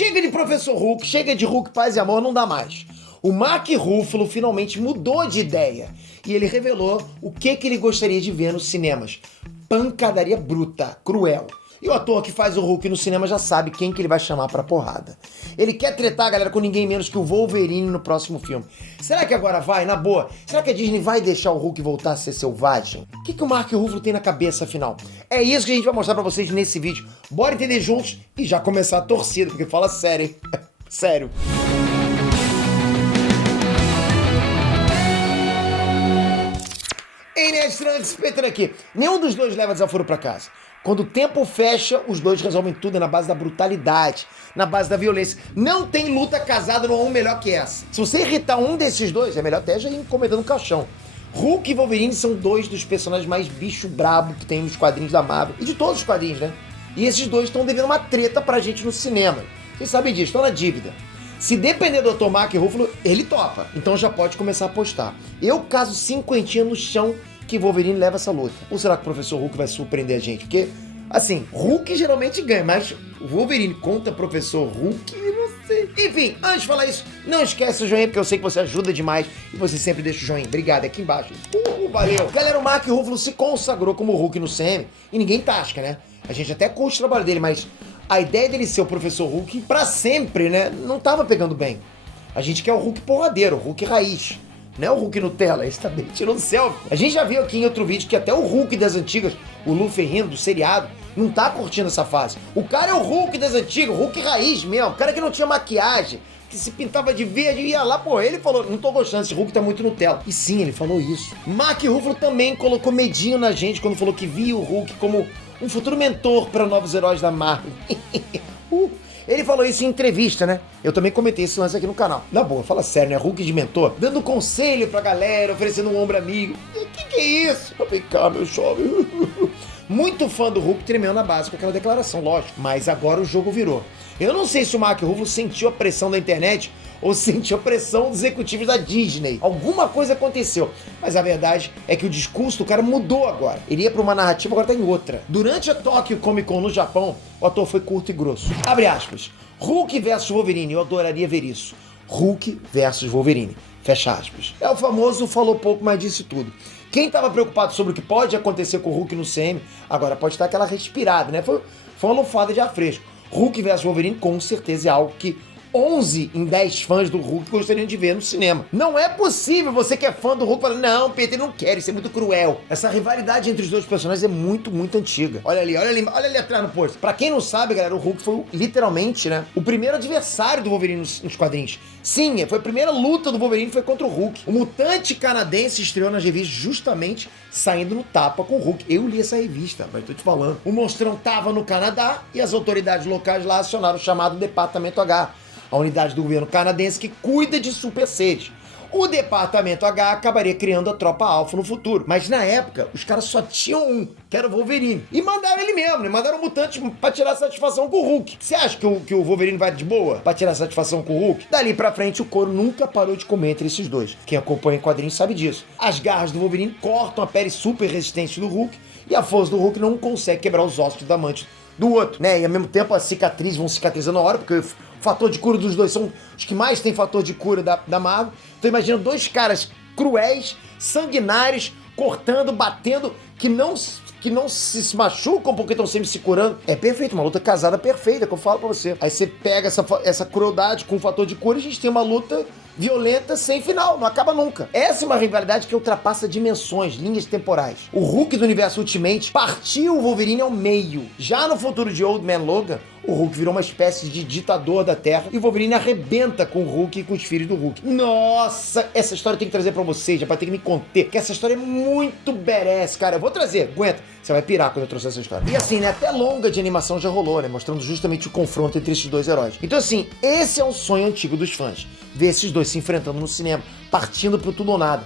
chega de Professor Hulk, chega de Hulk, paz e amor, não dá mais. O Mark Ruffalo finalmente mudou de ideia e ele revelou o que ele gostaria de ver nos cinemas. Pancadaria bruta, cruel. E o ator que faz o Hulk no cinema já sabe quem que ele vai chamar pra porrada. Ele quer tretar, galera, com ninguém menos que o Wolverine no próximo filme. Será que agora vai, na boa? Será que a Disney vai deixar o Hulk voltar a ser selvagem? O que o Mark Ruffalo tem na cabeça, afinal? É isso que a gente vai mostrar pra vocês nesse vídeo. Bora entender juntos e já começar a torcida, porque fala sério, hein? Sério. Ei, Nerd Trunks, Peter aqui. Nenhum dos dois leva desaforo pra casa. Quando o tempo fecha, os dois resolvem tudo na base da brutalidade, na base da violência. Não tem luta casada no um melhor que essa. Se você irritar um desses dois, é melhor até já ir encomendando no caixão. Hulk e Wolverine são dois dos personagens mais bicho brabo que tem nos quadrinhos da Marvel. E de todos os quadrinhos, né? E esses dois estão devendo uma treta pra gente no cinema. Vocês sabem disso, estão na dívida. Se depender do Dr. Mark Ruffalo, ele topa. Então já pode começar a apostar. Eu caso 50 no chão que Wolverine leva essa luta. Ou será que o Professor Hulk vai surpreender a gente? Porque, assim, Hulk geralmente ganha, mas o Wolverine contra o Professor Hulk, não sei. Enfim, antes de falar isso, não esquece o joinha, porque eu sei que você ajuda demais e você sempre deixa o joinha. Obrigado, aqui embaixo. Valeu. Galera, o Mark Ruffalo se consagrou como Hulk no CM e ninguém tasca, né? A gente até curte o trabalho dele, mas a ideia dele ser o Professor Hulk pra sempre, né, não tava pegando bem. A gente quer o Hulk porradeiro, o Hulk raiz. Não é o Hulk Nutella, esse também tirou do selfie. A gente já viu aqui em outro vídeo que até o Hulk das antigas, o Lu Ferrino, do seriado, não tá curtindo essa fase. O cara é o Hulk das antigas, o Hulk raiz mesmo. O cara que não tinha maquiagem, que se pintava de verde, ia lá, pô, ele falou, não tô gostando, esse Hulk tá muito Nutella. E sim, ele falou isso. Mark Ruffalo também colocou medinho na gente quando falou que via o Hulk como um futuro mentor para novos heróis da Marvel. Ele falou isso em entrevista, né? Eu também comentei esse lance aqui no canal. Na boa, fala sério, né? Hulk de mentor, dando conselho pra galera, oferecendo um ombro amigo. Que é isso? Vem cá, meu jovem. Muito fã do Hulk tremeu na base com aquela declaração, lógico. Mas agora o jogo virou. Eu não sei se o Mark Ruffalo sentiu a pressão da internet ou sentiu a pressão dos executivos da Disney. Alguma coisa aconteceu. Mas a verdade é que o discurso do cara mudou agora. Ele ia pra uma narrativa, agora tá em outra. Durante a Tokyo Comic Con no Japão, o ator foi curto e grosso. Abre aspas. Hulk versus Wolverine, eu adoraria ver isso. Hulk versus Wolverine. Fecha aspas. É o famoso falou pouco, mas disse tudo. Quem estava preocupado sobre o que pode acontecer com o Hulk no CM, agora pode estar aquela respirada, né? Foi uma lufada de ar fresco. Hulk vs Wolverine com certeza é algo que 11 em 10 fãs do Hulk gostariam de ver no cinema. Não é possível você que é fã do Hulk falar, não, Peter, não quero, isso é muito cruel. Essa rivalidade entre os dois personagens é muito, muito antiga. Olha ali atrás no posto. Pra quem não sabe, galera, o Hulk foi literalmente, né, o primeiro adversário do Wolverine nos quadrinhos. Sim, foi a primeira luta do Wolverine foi contra o Hulk. O mutante canadense estreou nas revistas justamente saindo no tapa com o Hulk. Eu li essa revista, mas tô te falando. O monstrão tava no Canadá e as autoridades locais lá acionaram o chamado Departamento H, a unidade do governo canadense que cuida de super seres. O Departamento H acabaria criando a Tropa Alpha no futuro. Mas na época, os caras só tinham um, que era o Wolverine. E mandaram ele mesmo, né? Mandaram o mutante pra tirar satisfação com o Hulk. Você acha que o Wolverine vai de boa pra tirar satisfação com o Hulk? Dali pra frente, o couro nunca parou de comer entre esses dois. Quem acompanha o quadrinho sabe disso. As garras do Wolverine cortam a pele super resistente do Hulk e a força do Hulk não consegue quebrar os ossos do amante do outro, né? E ao mesmo tempo as cicatrizes vão cicatrizando na hora, porque o fator de cura dos dois são os que mais tem fator de cura da Marvel. Então imagina dois caras cruéis, sanguinários, cortando, batendo, que não se machucam porque estão sempre se curando. É perfeito, uma luta casada perfeita, que eu falo pra você. Aí você pega essa crueldade com o fator de cura e a gente tem uma luta violenta sem final, não acaba nunca. Essa é uma rivalidade que ultrapassa dimensões, linhas temporais. O Hulk do universo Ultimate partiu o Wolverine ao meio. Já no futuro de Old Man Logan, o Hulk virou uma espécie de ditador da Terra e o Wolverine arrebenta com o Hulk e com os filhos do Hulk. Nossa, essa história tem que trazer pra vocês, já vai ter que me conter, que essa história é muito badass, cara. Eu vou trazer, aguenta. Você vai pirar quando eu trouxer essa história. E assim, né, até longa de animação já rolou, né, mostrando justamente o confronto entre esses dois heróis. Então assim, esse é um sonho antigo dos fãs. Ver esses dois se enfrentando no cinema, partindo pro tudo ou nada.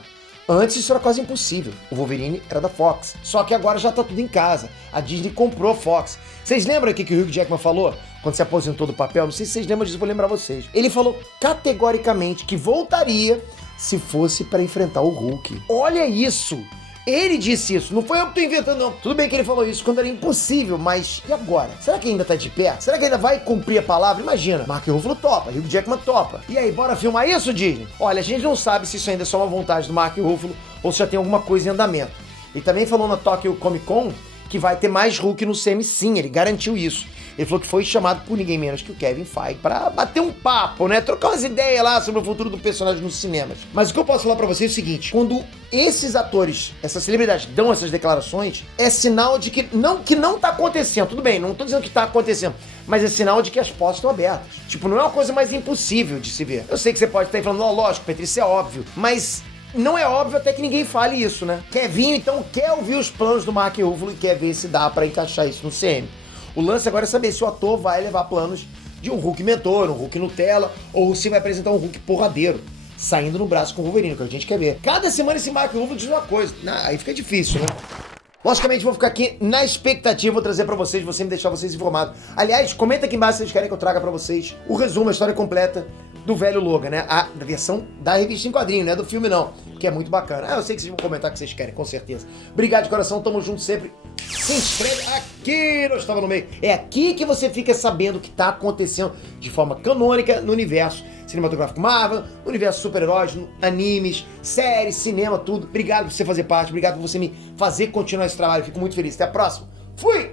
Antes isso era quase impossível. O Wolverine era da Fox. Só que agora já tá tudo em casa. A Disney comprou a Fox. Vocês lembram o que o Hugh Jackman falou quando se aposentou do papel? Não sei se vocês lembram disso, vou lembrar vocês. Ele falou categoricamente que voltaria se fosse para enfrentar o Hulk. Olha isso! Ele disse isso, não foi eu que tô inventando, não. Tudo bem que ele falou isso quando era impossível, mas e agora? Será que ainda tá de pé? Será que ainda vai cumprir a palavra? Imagina, Mark Ruffalo topa, Hugh Jackman topa. E aí, bora filmar isso, Disney? Olha, a gente não sabe se isso ainda é só uma vontade do Mark Ruffalo ou se já tem alguma coisa em andamento. Ele também falou na Tokyo Comic Con que vai ter mais Hulk no CM, sim, ele garantiu isso. Ele falou que foi chamado por ninguém menos que o Kevin Feige pra bater um papo, né? Trocar umas ideias lá sobre o futuro do personagem nos cinemas. Mas o que eu posso falar pra vocês é o seguinte: quando esses atores, essas celebridades dão essas declarações, é sinal de que não tá acontecendo. Tudo bem, não tô dizendo que tá acontecendo, mas é sinal de que as portas estão abertas. Tipo, não é uma coisa mais impossível de se ver. Eu sei que você pode estar aí falando, não, lógico, Petri, isso é óbvio, mas não é óbvio até que ninguém fale isso, né? Kevinho, então, quer ouvir os planos do Mark Ruffalo e quer ver se dá pra encaixar isso no CM. O lance agora é saber se o ator vai levar planos de um Hulk mentor, um Hulk Nutella, ou se vai apresentar um Hulk porradeiro, saindo no braço com o Wolverine, que a gente quer ver. Cada semana esse Mark Ruffalo diz uma coisa, aí fica difícil, né? Logicamente, vou ficar aqui na expectativa, vou trazer pra vocês, você me deixar vocês informados. Aliás, comenta aqui embaixo se vocês querem que eu traga pra vocês o resumo, a história completa do velho Logan, né? Da versão da revista em quadrinho, não é do filme não, que é muito bacana. Eu sei que vocês vão comentar o que vocês querem, com certeza. Obrigado de coração, tamo junto sempre. Se inscreve aqui no Estava no Meio. É aqui que você fica sabendo o que tá acontecendo de forma canônica no universo cinematográfico Marvel, no universo super-heróis, animes, séries, cinema, tudo. Obrigado por você fazer parte, obrigado por você me fazer continuar esse trabalho. Fico muito feliz. Até a próxima. Fui!